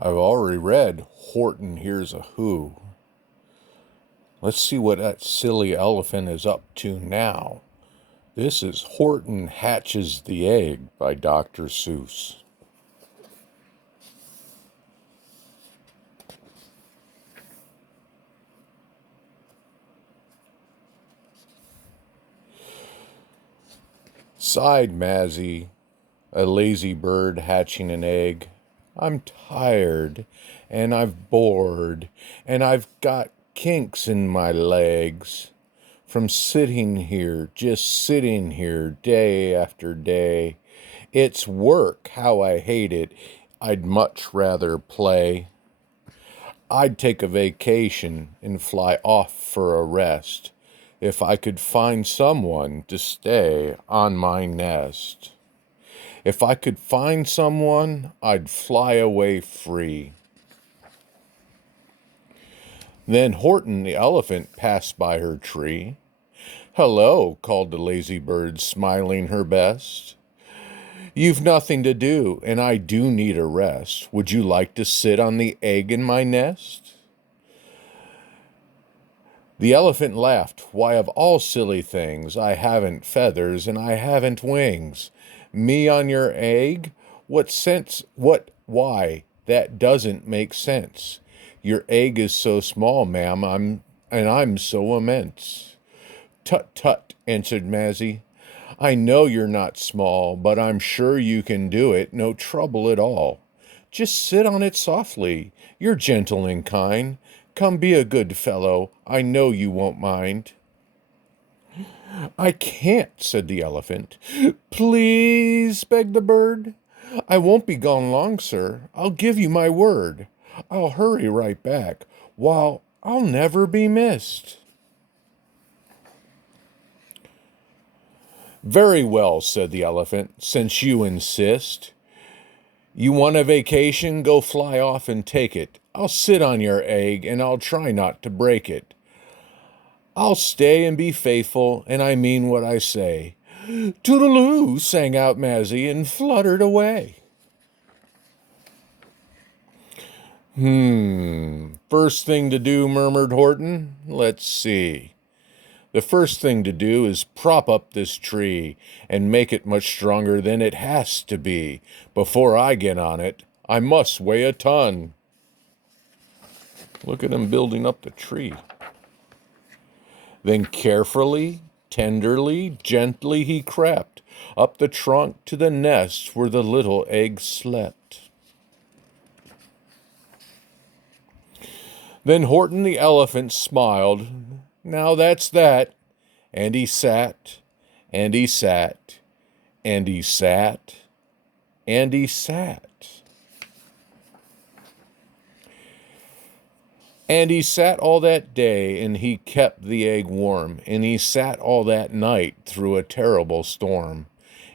I've already read Horton Hears a Who. Let's see what that silly elephant is up to now. This is Horton Hatches the Egg by Dr. Seuss. Sighed Mazzy, a lazy bird hatching an egg. I'm tired, and I've bored, and I've got kinks in my legs from sitting here, just sitting here day after day. It's work, how I hate it. I'd much rather play. I'd take a vacation and fly off for a rest if I could find someone to stay on my nest. If I could find someone, I'd fly away free. Then Horton the elephant passed by her tree. Hello, called the lazy bird, smiling her best. You've nothing to do, and I do need a rest. Would you like to sit on the egg in my nest? The elephant laughed. Why, of all silly things, I haven't feathers and I haven't wings. Me on your egg? What sense? Why? That doesn't make sense. Your egg is so small, ma'am, I'm so immense. Tut, tut, answered Mazzy. I know you're not small, but I'm sure you can do it, no trouble at all. Just sit on it softly. You're gentle and kind. Come be a good fellow. I know you won't mind. I can't, said the elephant. Please, begged the bird. I won't be gone long, sir. I'll give you my word. I'll hurry right back, while I'll never be missed. Very well, said the elephant, since you insist. You want a vacation? Go fly off and take it. I'll sit on your egg, and I'll try not to break it. I'll stay and be faithful, and I mean what I say. Toodaloo, sang out Mazzy, and fluttered away. First thing to do, murmured Horton. Let's see. The first thing to do is prop up this tree and make it much stronger than it has to be. Before I get on it, I must weigh a ton. Look at him building up the tree. Then carefully, tenderly, gently he crept up the trunk to the nest where the little egg slept. Then Horton the elephant smiled. Now that's that. And he sat, and he sat, and he sat, and he sat. And he sat all that day, and he kept the egg warm, and he sat all that night through a terrible storm.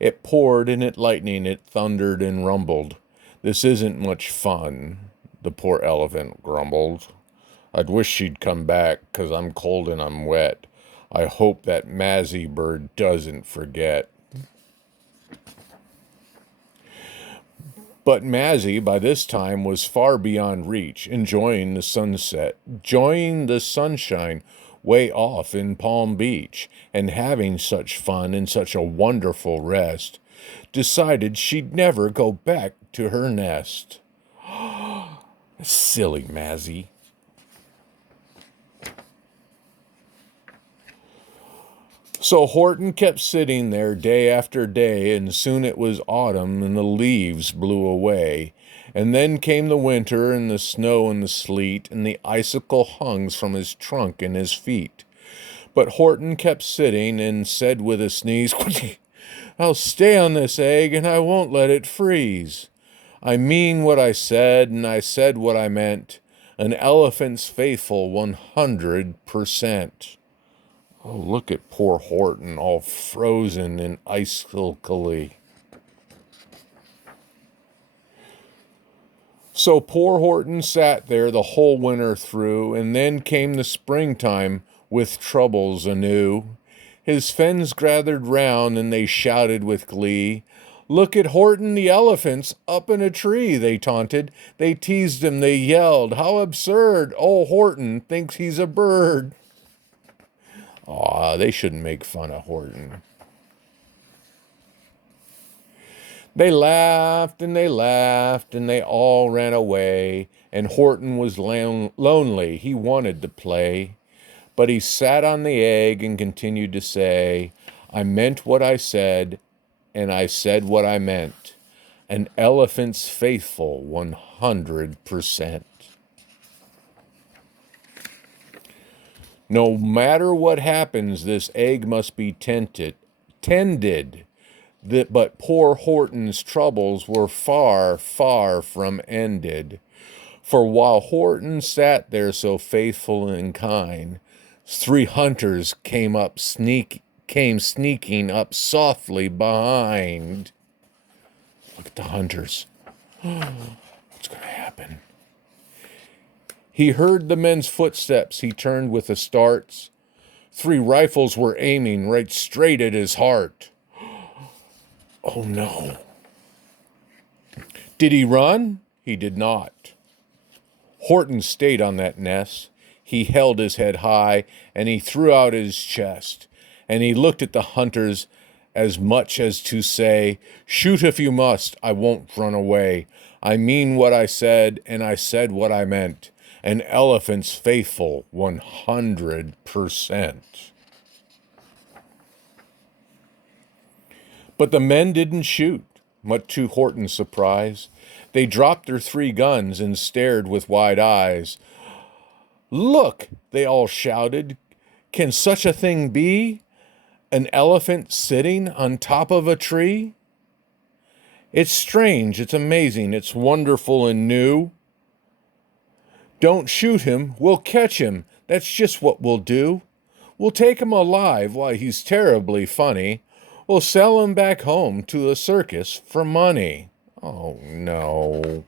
It poured and it lightning, it thundered and rumbled. This isn't much fun, the poor elephant grumbled. I'd wish she'd come back, 'cause I'm cold and I'm wet. I hope that Mazzy bird doesn't forget. But Mazzy, by this time, was far beyond reach, enjoying the sunset, enjoying the sunshine way off in Palm Beach, and having such fun and such a wonderful rest, decided she'd never go back to her nest. Silly Mazzy. So Horton kept sitting there day after day, and soon it was autumn, and the leaves blew away. And then came the winter, and the snow and the sleet, and the icicle hungs from his trunk and his feet. But Horton kept sitting, and said with a sneeze, I'll stay on this egg, and I won't let it freeze. I mean what I said, and I said what I meant. An elephant's faithful 100%. Oh, look at poor Horton, all frozen and icically. So poor Horton sat there the whole winter through, and then came the springtime with troubles anew. His friends gathered round, and they shouted with glee, Look at Horton the elephant's up in a tree, they taunted. They teased him, they yelled. How absurd! Oh, Horton thinks he's a bird. Aw, they shouldn't make fun of Horton. They laughed and they laughed and they all ran away. And Horton was lonely. He wanted to play. But he sat on the egg and continued to say, I meant what I said, and I said what I meant. An elephant's faithful 100%. No matter what happens, this egg must be tended. But poor Horton's troubles were far, far from ended. For while Horton sat there so faithful and kind, 3 hunters came sneaking up softly behind. Look at the hunters. What's going to happen? He heard the men's footsteps. He turned with a start. 3 rifles were aiming right straight at his heart. Oh no. Did he run? He did not. Horton stayed on that nest. He held his head high, and he threw out his chest, and he looked at the hunters as much as to say, shoot if you must, I won't run away. I mean what I said, and I said what I meant. An elephant's faithful 100%. But the men didn't shoot, much to Horton's surprise. They dropped their 3 guns and stared with wide eyes. Look, they all shouted, can such a thing be? An elephant sitting on top of a tree? It's strange, it's amazing, it's wonderful and new. Don't shoot him, we'll catch him, that's just what we'll do. We'll take him alive, why he's terribly funny. We'll sell him back home to a circus for money. Oh no.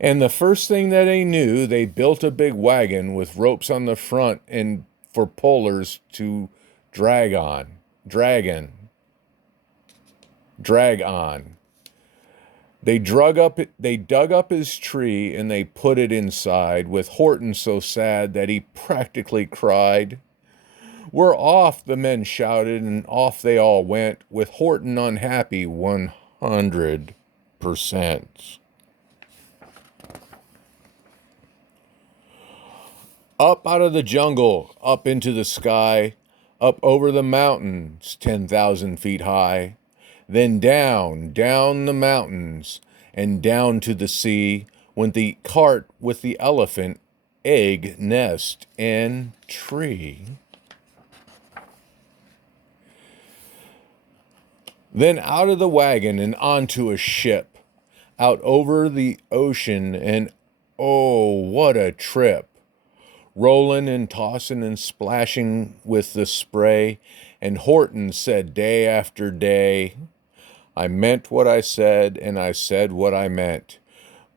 And the first thing that they knew, they built a big wagon with ropes on the front and for pullers to drag on. They dug up his tree and they put it inside, with Horton so sad that he practically cried. We're off, the men shouted, and off they all went, with Horton unhappy 100%. Up out of the jungle, up into the sky, up over the mountains 10,000 feet high, then down, down the mountains, and down to the sea, went the cart with the elephant, egg, nest, and tree. Then out of the wagon and onto a ship, out over the ocean, and oh, what a trip. Rolling and tossing and splashing with the spray, and Horton said day after day, I meant what I said, and I said what I meant.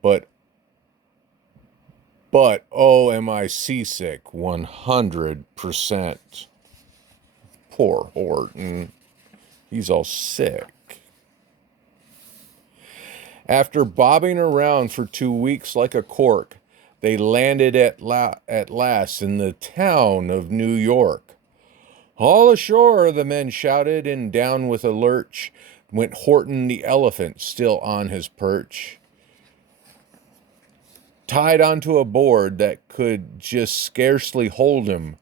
But, oh, am I seasick 100%. Poor Horton. He's all sick. After bobbing around for 2 weeks like a cork, they landed at last in the town of New York. All ashore, the men shouted, and down with a lurch went Horton the elephant, still on his perch. Tied onto a board that could just scarcely hold him.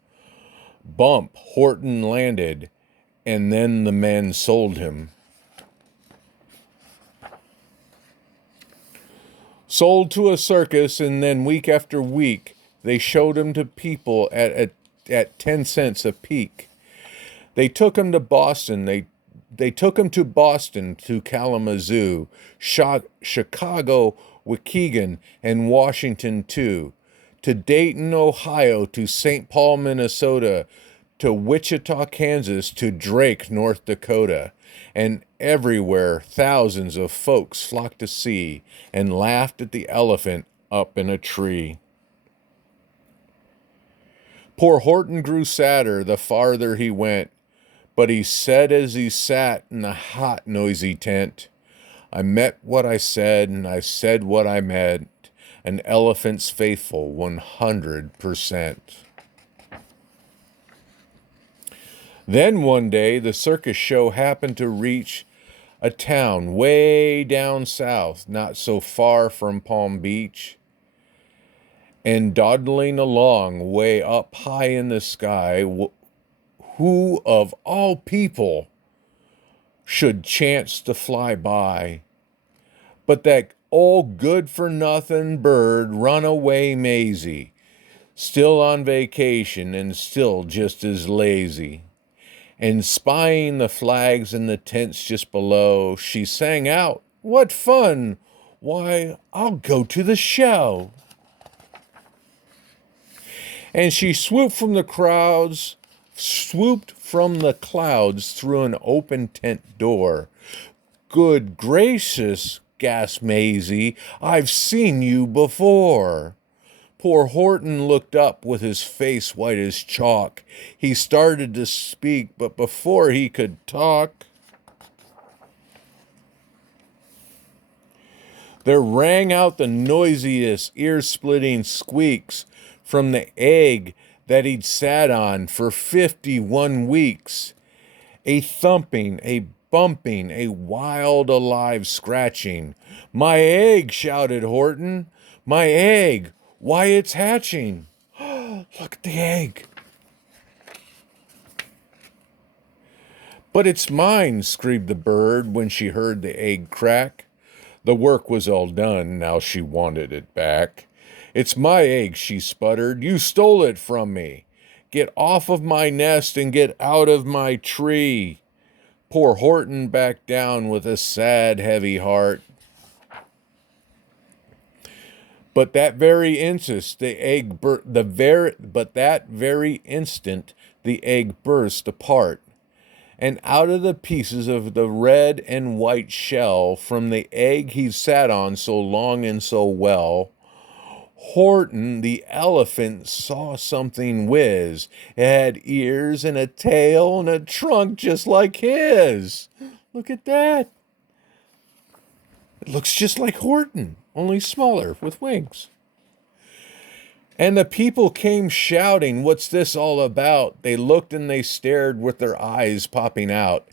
Bump, Horton landed, and then the men sold him. Sold to a circus, and then week after week, they showed him to people at 10 cents a peek. They took him to Boston. They took him to Boston, to Kalamazoo, Chicago, Waukegan, and Washington too, to Dayton, Ohio, to St. Paul, Minnesota, to Wichita, Kansas, to Drake, North Dakota. And everywhere thousands of folks flocked to see and laughed at the elephant up in a tree. Poor Horton grew sadder the farther he went, But he said as he sat in the hot, noisy tent, I meant what I said, and I said what I meant. An elephant's faithful 100%. Then one day, the circus show happened to reach a town way down south, not so far from Palm Beach. And dawdling along way up high in the sky, who of all people should chance to fly by but that old good-for-nothing bird, Runaway Maisie, still on vacation and still just as lazy. And spying the flags in the tents just below, she sang out, "What fun! Why, I'll go to the show." And she swooped from the clouds through an open tent door. "Good gracious," gasped Maisie, "I've seen you before." Poor Horton looked up with his face white as chalk. He started to speak, but before he could talk, there rang out the noisiest, ear-splitting squeaks from the egg that he'd sat on for 51 weeks. A thumping, a bumping, a wild, alive scratching. "My egg!" shouted Horton. "My egg! Why, it's hatching!" "Look at the egg!" "But it's mine!" screamed the bird when she heard the egg crack. The work was all done, now she wanted it back. "It's my egg," she sputtered. "You stole it from me. Get off of my nest and get out of my tree." Poor Horton backed down with a sad, heavy heart. But that very instant, the egg burst apart, and out of the pieces of the red and white shell from the egg he sat on so long and so well, Horton the elephant saw something whiz. It had ears and a tail and a trunk just like his. Look at that. It looks just like Horton, only smaller with wings. And the people came shouting, "What's this all about?" They looked and they stared with their eyes popping out.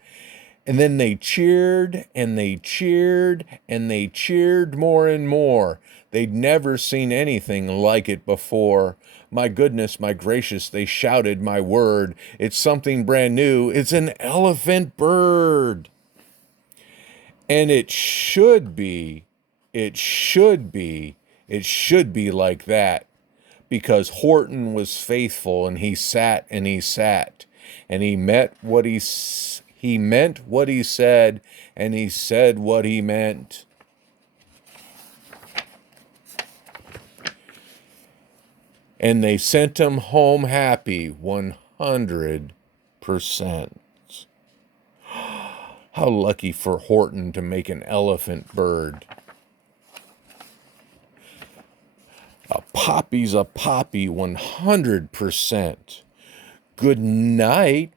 And then they cheered and they cheered and they cheered more and more. They'd never seen anything like it before. "My goodness, my gracious," they shouted, "my word. It's something brand new. It's an elephant bird." And it should be like that. Because Horton was faithful and he sat and he sat. And he meant what he said, and he said what he meant. And they sent him home happy 100%. How lucky for Horton to make an elephant bird. A poppy's a poppy 100%. Good night.